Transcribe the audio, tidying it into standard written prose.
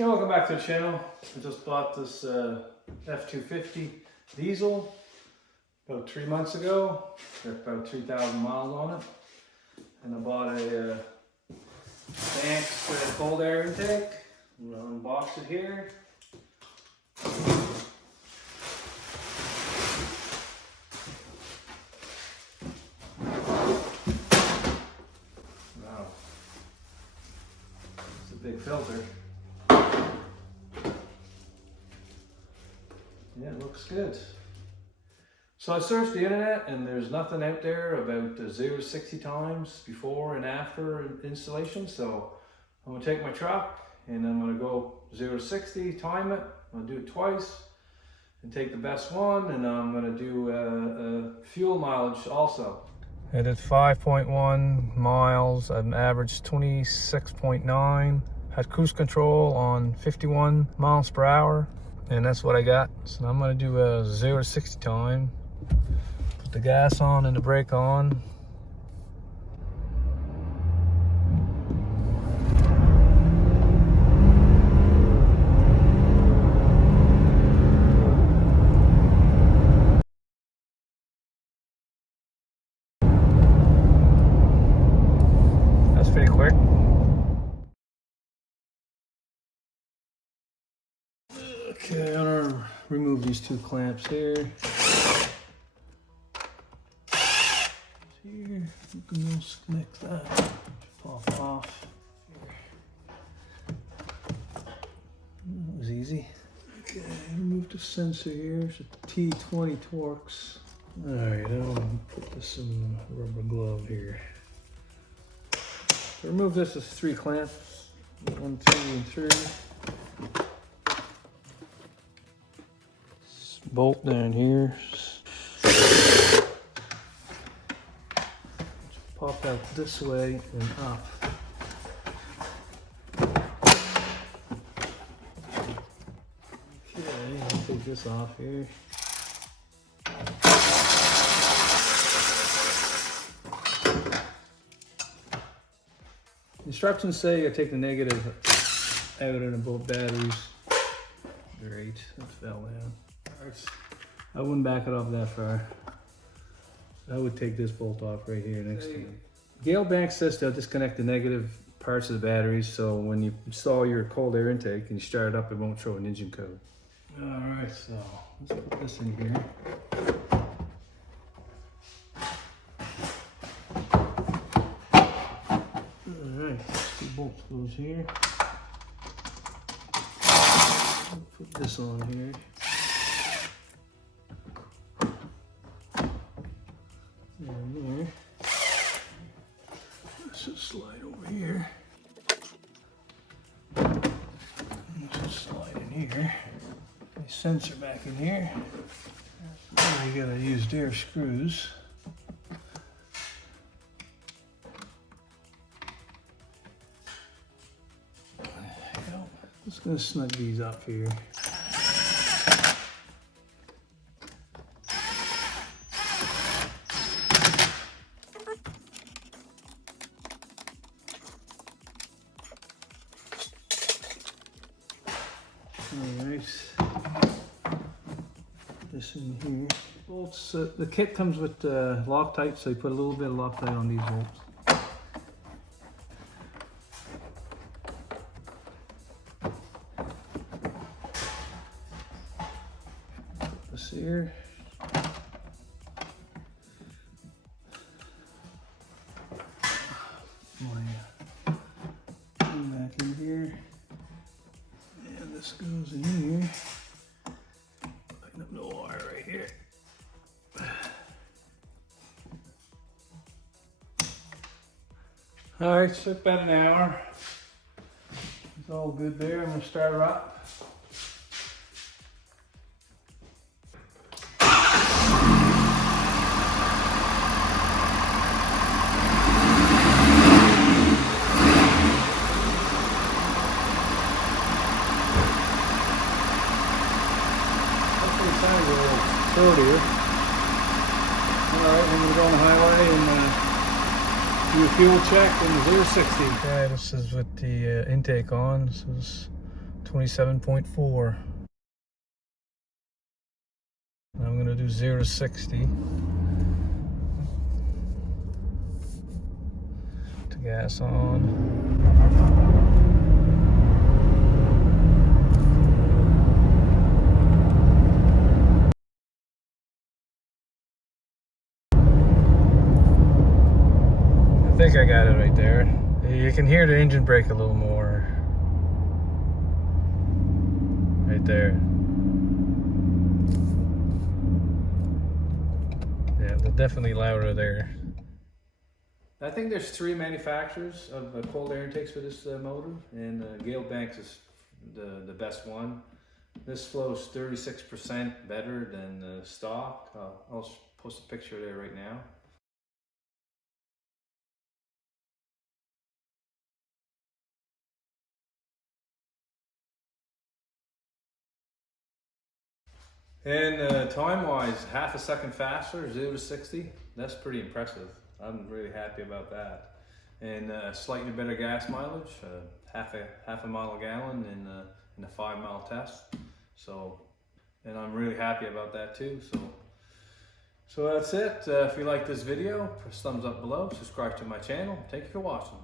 Hey, welcome back to the channel. I just bought this F250 Diesel about 3 months ago. Got about 3,000 miles on it. And I bought a Banks cold air intake. I'm going to unbox it here. Wow. It's a big filter. Yeah, it looks good. So I searched the internet and there's nothing out there about the 0 to 60 times before and after installation. So I'm gonna take my truck and I'm gonna go 0 to 60, time it. I'm gonna do it twice and take the best one, and I'm gonna do fuel mileage also. I did 5.1 miles, I've averaged 26.9. Had cruise control on 51 miles per hour. And that's what I got. So I'm gonna do a 0 to 60 time. Put the gas on and the brake on. That's pretty quick. Okay, I'm gonna remove these two clamps here. Here, you can disconnect that. Pop off. That was easy. Okay, remove the sensor here. It's a T20 Torx. Alright, I'll put this in the rubber glove here. To remove this is 3 clamps. 1, 2, and 3. Bolt down here. Just pop out this way and up. Okay, I'll take this off here. Instructions say I take the negative out in both batteries. Great, that fell down. I wouldn't back it off that far. I would take this bolt off right here next to it. Gale Banks says they'll disconnect the negative parts of the batteries, so when you install your cold air intake and you start it up, it won't show an engine code. Alright, so let's put this in here. Alright, 2 bolts goes here. Put this on here. And there. This should slide over here. This should slide in here. The sensor back in here. Now you gotta use their screws. There you go. Just gonna snug these up here. Alright, this in here. Bolts, the kit comes with Loctite, so you put a little bit of Loctite on these bolts. Put this here. Back in here. And this goes in here. Lighten up the wire right here. Alright, so about an hour. It's all good there. I'm going to start her up. Here. Alright, I'm going to go on the highway and do a fuel check in the 0 to 60. Okay, this is with the intake on. This is 27.4. I'm gonna do 0 to 60. To gas on. I think I got it right there. You can hear the engine brake a little more. Right there. Yeah, they're definitely louder there. I think there's 3 manufacturers of cold air intakes for this motor, and Gale Banks is the best one. This flows 36% better than stock. I'll post a picture there right now. And time-wise, half a second faster, 0 to 60. That's pretty impressive. I'm really happy about that. And slightly better gas mileage, half a mile a gallon in a 5-mile test. So, and I'm really happy about that too. So that's it. If you like this video, press thumbs up below, subscribe to my channel. Thank you for watching.